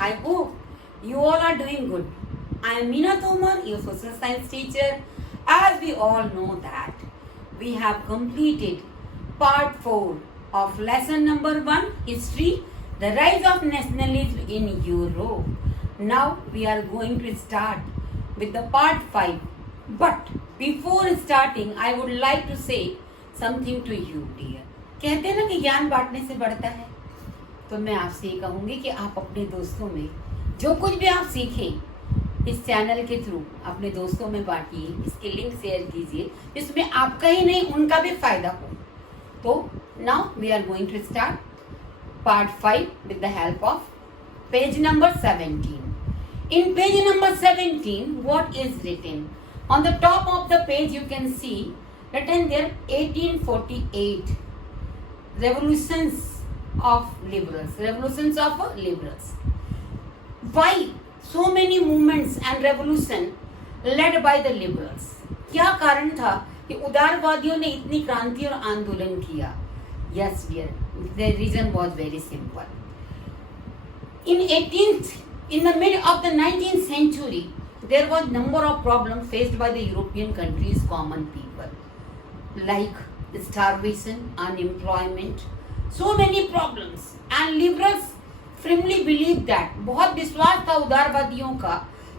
I hope you all are doing good. I am Meena Tomar, your social science teacher. As we all know that we have completed part 4 of lesson number 1, History, the rise of nationalism in Europe. Now we are going to start with the part 5. But before starting, I would like to say something to you, dear. कहते हैं ना कि ज्ञान बांटने से बढ़ता है, तो मैं आपसे ये कहूँगी कि आप अपने दोस्तों में जो कुछ भी आप सीखें इस चैनल के थ्रू अपने दोस्तों में बांटिए, इसके लिंक शेयर कीजिए जिसमें आपका ही नहीं उनका भी फायदा हो. तो now we are going to start part 5 with the help of page number 17. In page number 17, what is written? On the top of the page you can see written there 1848 revolutions of liberals. Why so many movements and revolution led by the liberals? क्या कारण था कि उदारवादियों ने इतनी क्रांति और आंदोलन किया? Yes dear, the reason was very simple. In the middle of the 19th century, there was number of problems faced by the European countries' common people, like starvation, unemployment, so many problems. And liberals firmly believed that, बहुत विश्वास था उदारवादियों का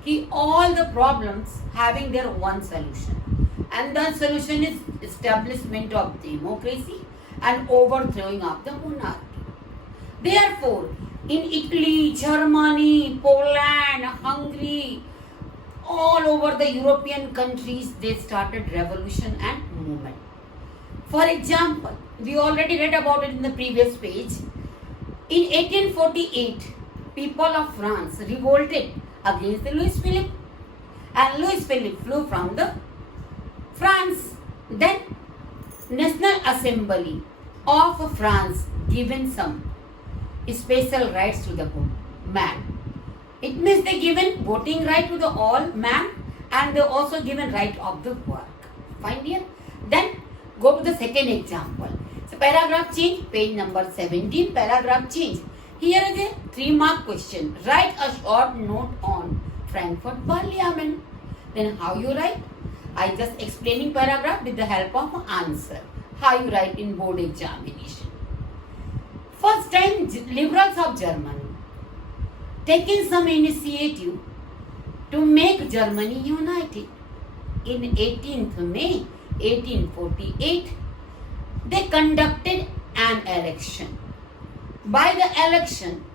कि all the problems having their one solution, and the solution is establishment of democracy and overthrowing of the monarchy. Therefore, in Italy, Germany, Poland, Hungary, all over the European countries, they started revolution and movement. For example, we already read about it in the previous page. In 1848, people of France revolted against the Louis Philippe, and Louis Philippe flew from the France. Then National Assembly of France given some special rights to the man. It means they given voting right to the all man, and they also given right of the work. Fine dear. Then go to the second example. So paragraph change, page number 17, paragraph change. Here is a 3-mark question. Write a short note on Frankfurt Parliament. Then how you write? I just explaining paragraph with the help of answer. How you write in board examination. First time liberals of Germany taking some initiative to make Germany united. In 18th May 1848, they conducted an election. By the election,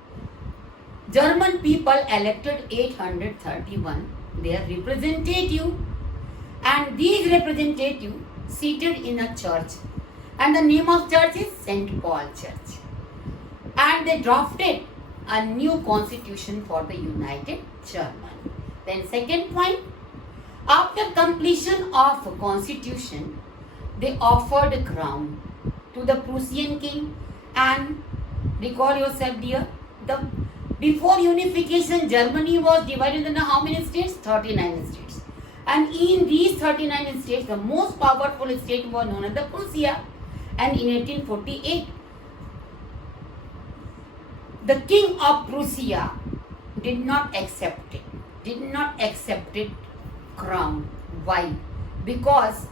German people elected 831 their representative, and these representatives seated in a church, and the name of church is St. Paul Church. And they drafted a new constitution for the United Germany. Then second point, after completion of constitution, they offered a crown to the Prussian king. And recall yourself dear, before unification Germany was divided into how many states? 39 states. And in these 39 states, the most powerful state was known as the Prussia. And in 1848, the king of Prussia did not accept it crown. Why? Because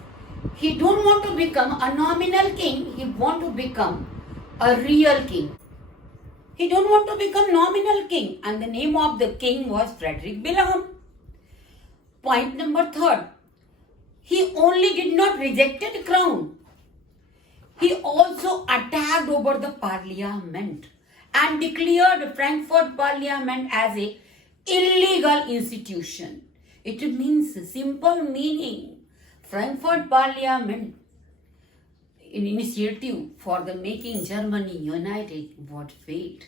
he don't want to become a nominal king, he want to become a real king. He don't want to become nominal king, and the name of the king was Frederick Wilhelm. Point number 3, he only did not rejected crown, he also attacked over the parliament and declared Frankfurt Parliament as a illegal institution. It means simple meaning, Frankfurt Parliament initiative for the making Germany united what failed.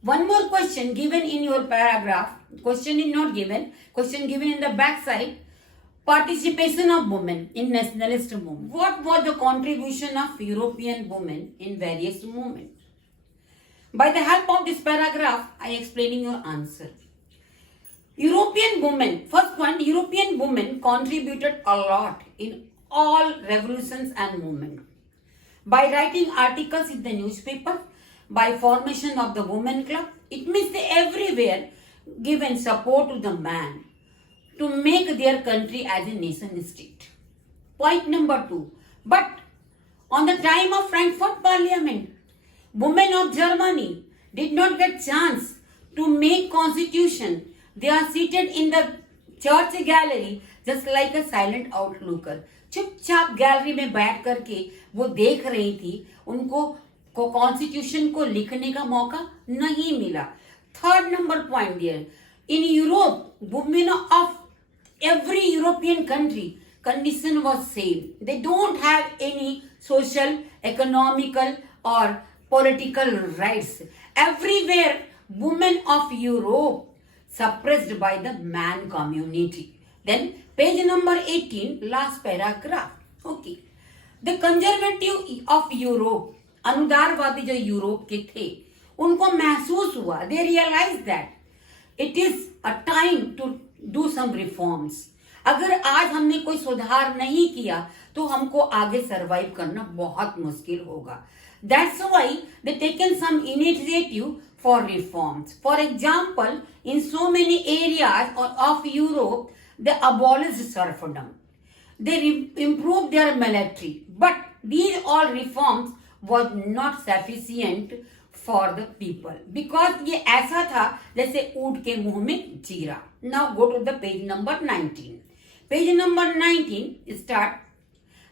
One more question given in your paragraph. Question is not given. Question given in the back side. Participation of women in nationalist movement. What was the contribution of European women in various movements? By the help of this paragraph, I am explaining your answer. European women, first one, European women contributed a lot in all revolutions and movements. By writing articles in the newspaper, by formation of the women club, It means they everywhere given support to the man to make their country as a nation state. Point number 2. But on the time of Frankfurt Parliament, women of Germany did not get chance to make constitution. They are seated in the church gallery just like a silent outlooker. चुपचाप gallery में बैठ करके वो देख रही थी, उनको constitution को लिखने का मौका नहीं मिला. Third number point there, in Europe women of every European country condition was same. They don't have any social, economical or political rights. Everywhere women of Europe suppressed by the man community. Then page number 18, last paragraph. Okay. The conservative of Europe, अनुदारवादी जो Europe के थे, उनको महसूस हुआ, they realized that it is a time to do some reforms. अगर आज हमने कोई सुधार नहीं किया तो हमको आगे सरवाइव करना बहुत मुश्किल होगा. That's why they taken some initiative for reforms. For example, in so many areas of Europe, they abolished serfdom. They improved their military. But these all reforms was not sufficient for the people. Because ये ऐसा था जैसे ऊंट के मुंह में जीरा. Now go to the page number 19. Page number 19 start.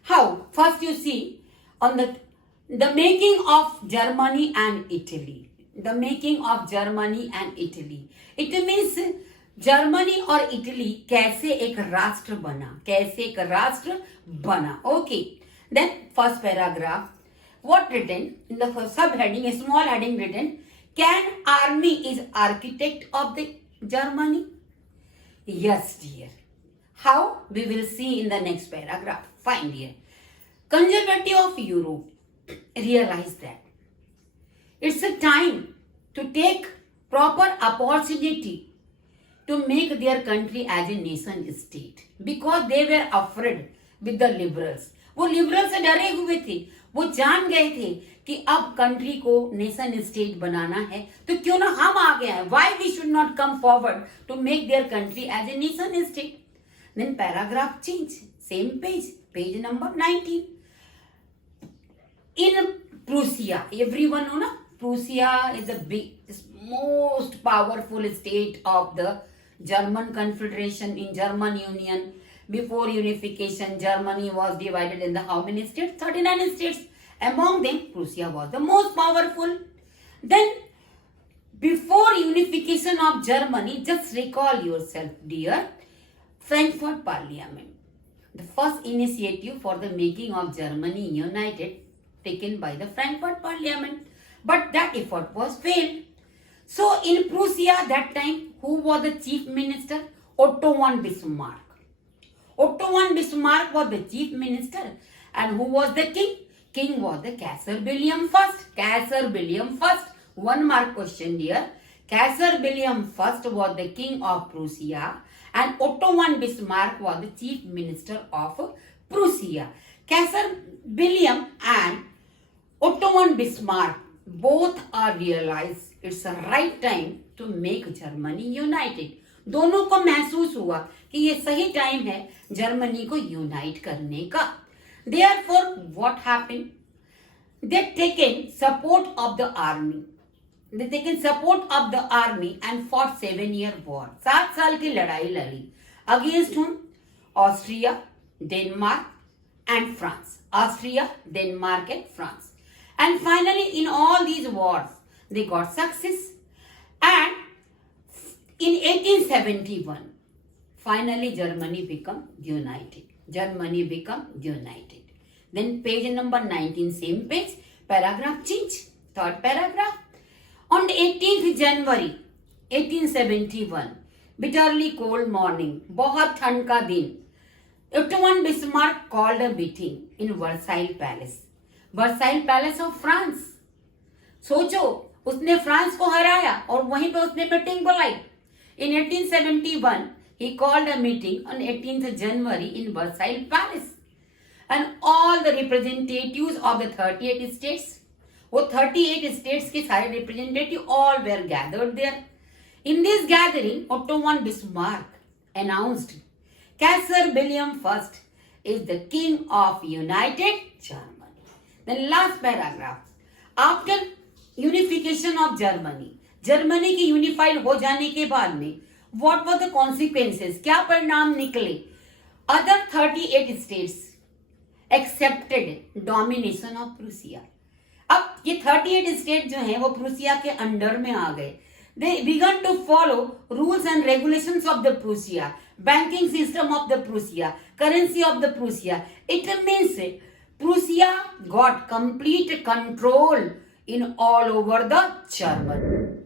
How? First you see on the making of Germany and Italy. The making of Germany and Italy. It means Germany और इटली कैसे एक राष्ट्र बना, कैसे एक राष्ट्र बना. Okay. Then first paragraph. What written in the first subheading, a small heading written, can army is architect of the Germany? Yes, dear. How? We will see in the next paragraph. Fine, dear. Conservative of Europe realize that it's a time to take proper opportunity to make their country as a nation state, because they were afraid with the liberals. वो liberal से डरे हुए थे, वो जान गए थे कि अब कंट्री को नेशन स्टेट बनाना है तो क्यों ना हम आगे आए. Why we should not come forward to make their country as a nation state. Then paragraph change, same page, page number 19. In Prussia, everyone know ना, Prussia is the most powerful state of the German Confederation in German Union. Before unification, Germany was divided in the how many states? 39 states. Among them, Prussia was the most powerful. Then, before unification of Germany, just recall yourself, dear, Frankfurt Parliament. The first initiative for the making of Germany united taken by the Frankfurt Parliament. But that effort was failed. So, in Prussia that time, who was the chief minister? Otto von Bismarck. Otto von Bismarck was the chief minister. And who was the king? King was the Kaiser William I. Kaiser William I. One mark question here. Kaiser William I was the king of Prussia. And Otto von Bismarck was the chief minister of Prussia. Kaiser William and Otto von Bismarck both are realized it's a right time to make Germany united. दोनों को महसूस हुआ कि ये सही time है Germany को unite करने का. Therefore, what happened? They taken support of the army. They taken support of the army and fought 7-year war. 7 साल की लड़ाई लड़ी. Against whom? Austria, Denmark and France. Austria, Denmark and France. And finally, in all these wars, they got success. And in 1871, finally Germany become united. Germany become united. Then page number 19, same page, paragraph change. Third paragraph. On 18th January 1871, bitterly cold morning, बहुत ठंड का दिन, Otto von Bismarck called a meeting in Versailles Palace. Versailles Palace of France. सोचो, उसने France को हराया और वहीं पे उसने मीटिंग बुलाई. In 1871, he called a meeting on 18th January in Versailles Palace. And all the representatives of the 38 states वो 38 स्टेट्स के सारे representative all were gathered there. In this gathering, Otto von Bismarck announced Kaiser William I is the king of United Germany. Then last paragraph. After unification of Germany, Germany की unified हो जाने के बाद में what were the consequences? क्या परिणाम निकले? Other 38 states accepted domination of Prussia. अब ये 38 स्टेट जो हैं वो प्रूसिया के अंडर में आ गए. They began to follow rules and regulations of the Prussia, banking system of the Prussia, currency of the Prussia. It means Prussia got complete control in all over the Germany.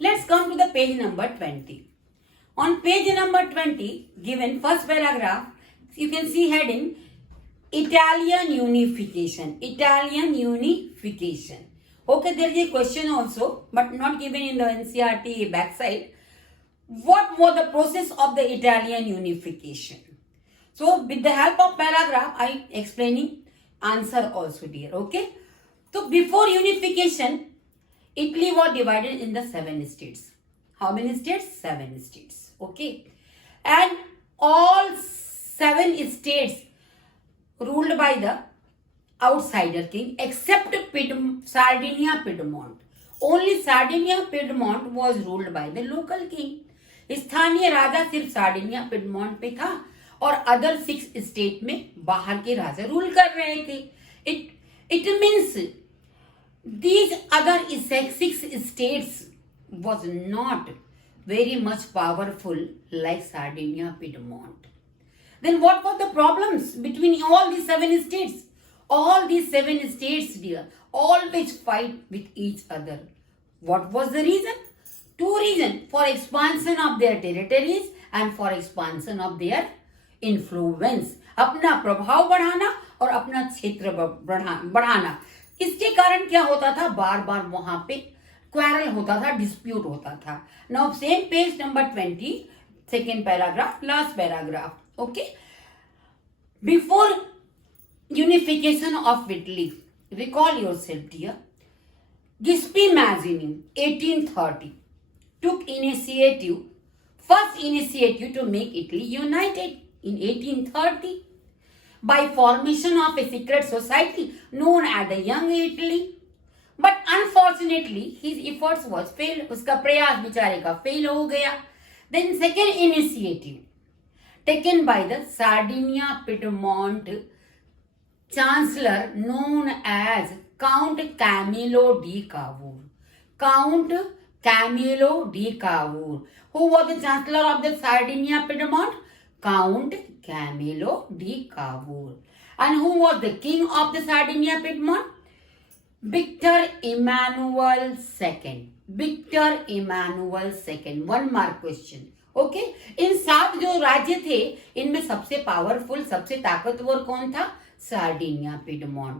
Let's come to the page number 20. On page number 20, given first paragraph, you can see heading Italian unification. Italian unification. Okay, there is a question also, but not given in the NCERT backside. What was the process of the Italian unification? So, with the help of paragraph, I explaining answer also dear. Okay. So, before unification, Italy was divided in the 7 states. How many states? 7 states. Okay. And all 7 states ruled by the outsider king except Sardinia Piedmont. Only Sardinia Piedmont was ruled by the local king. स्थानीय राजा सिर्फ Sardinia Piedmont पे था और other 6 state में बाहर के राजा rule कर रहे थे. It means these other 6 states was not very much powerful like Sardinia Piedmont. Then what were the problems between all these 7 states? All these 7 states, dear, always fight with each other. What was the reason? 2 reasons: for expansion of their territories and for expansion of their influence. अपना प्रभाव बढ़ाना और अपना क्षेत्र बढ़ाना. इसके कारण क्या होता था? बार बार वहां पे क्वारल होता था, डिस्प्यूट होता था. Now same page number 20, second paragraph, last paragraph. Okay. Before unification of Italy, recall yourself dear, Giuseppe Mazzini 1830 took first initiative to make Italy united in 1830 by formation of a secret society known as the Young Italy. But unfortunately his efforts was failed. उसका प्रयास बेचारे का fail हो गया. Then second initiative taken by the Sardinia Piedmont chancellor known as Count Camillo di Cavour. Count Camillo di Cavour. Who was the chancellor of the Sardinia Piedmont? Count Camillo di Cavour. And who was the king of the Sardinia Piedmont? Victor Emmanuel II. Victor Emmanuel II. 1 mark question. Okay. इन 7 जो राज्य थे इनमें सबसे powerful, सबसे ताकतवर कौन था? Sardinia Piedmont.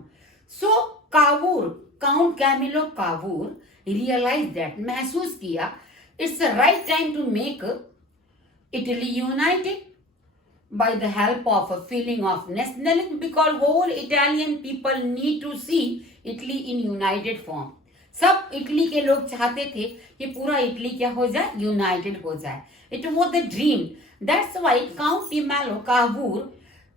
So Cavour, count Camillo Cavour realize that, महसूस किया, it's the right time to make Italy united by the help of a feeling of nationalism, because whole Italian people need to see Italy in united form. सब Italy के लोग चाहते थे कि पूरा Italy क्या हो जाए? यूनाइटेड हो जाए. It was the dream. That's why Count Camillo Cavour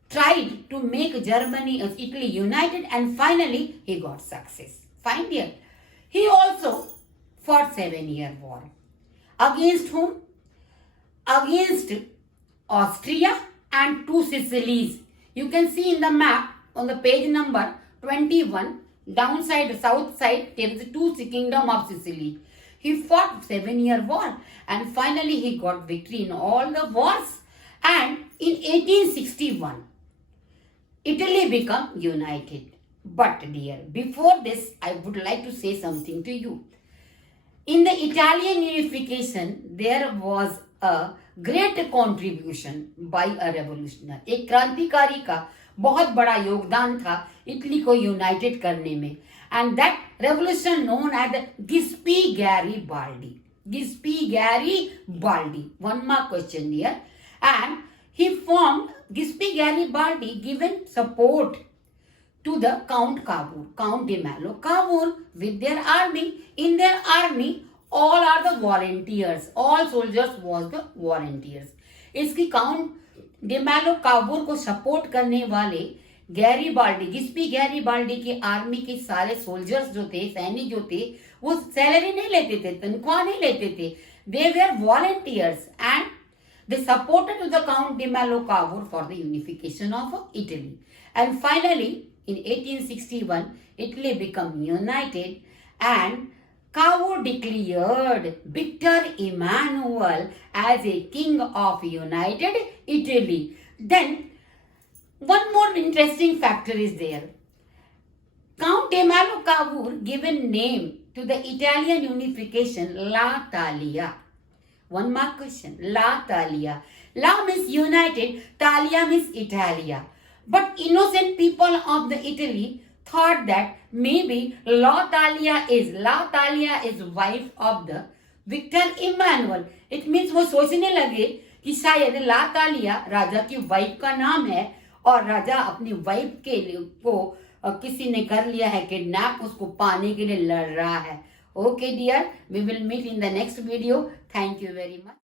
tried to make Germany as Italy united, and finally he got success. Fine dear. He also fought 7-year war. Against whom? Against Austria and 2 Sicilies. You can see in the map on the page number 21, downside, south side, there is 2 kingdom of Sicily. He fought 7-year war and finally he got victory in all the wars. And in 1861, Italy became united. But dear, before this, I would like to say something to you. In the Italian unification, there was a great contribution by a revolutionary. एक क्रांतिकारी का बहुत बड़ा योगदान था Italy को United करने में. And that revolution known as Giuseppe Garibaldi. Giuseppe Garibaldi. 1 mark question here. And he formed, Giuseppe Garibaldi given support to the Count Cavour, Count de Malo Cavour with their army. In their army, all are the volunteers. All soldiers was the volunteers. इसकी count de Malo Cavour को support करने वाले Garibaldi, गिस्पी Garibaldi की army के सारे soldiers जो थे, सैनिक जो थे, वो सैलरी नहीं लेते थे, तनख्वाह नहीं लेते थे. They were volunteers and they supported the Count de Malo Cavour for the unification of Italy. And finally, in 1861, Italy became united and Cavour declared Victor Emmanuel as a king of united Italy. Then, one more interesting factor is there. Count de Malo Cavour given name to the Italian unification La Talia. One more question. La Talia. La means united, Talia means Italia. But innocent people of the Italy thought that maybe La Talia is wife of the Victor Emmanuel. It means वो सोचने लगे कि शायद ला तालिया राजा की wife का नाम है और राजा अपनी वाइफ के लिए को किसी ने कर लिया है किडनैप, उसको पाने के लिए लड़ रहा है. Okay dear, we will meet in the next video. Thank you very much.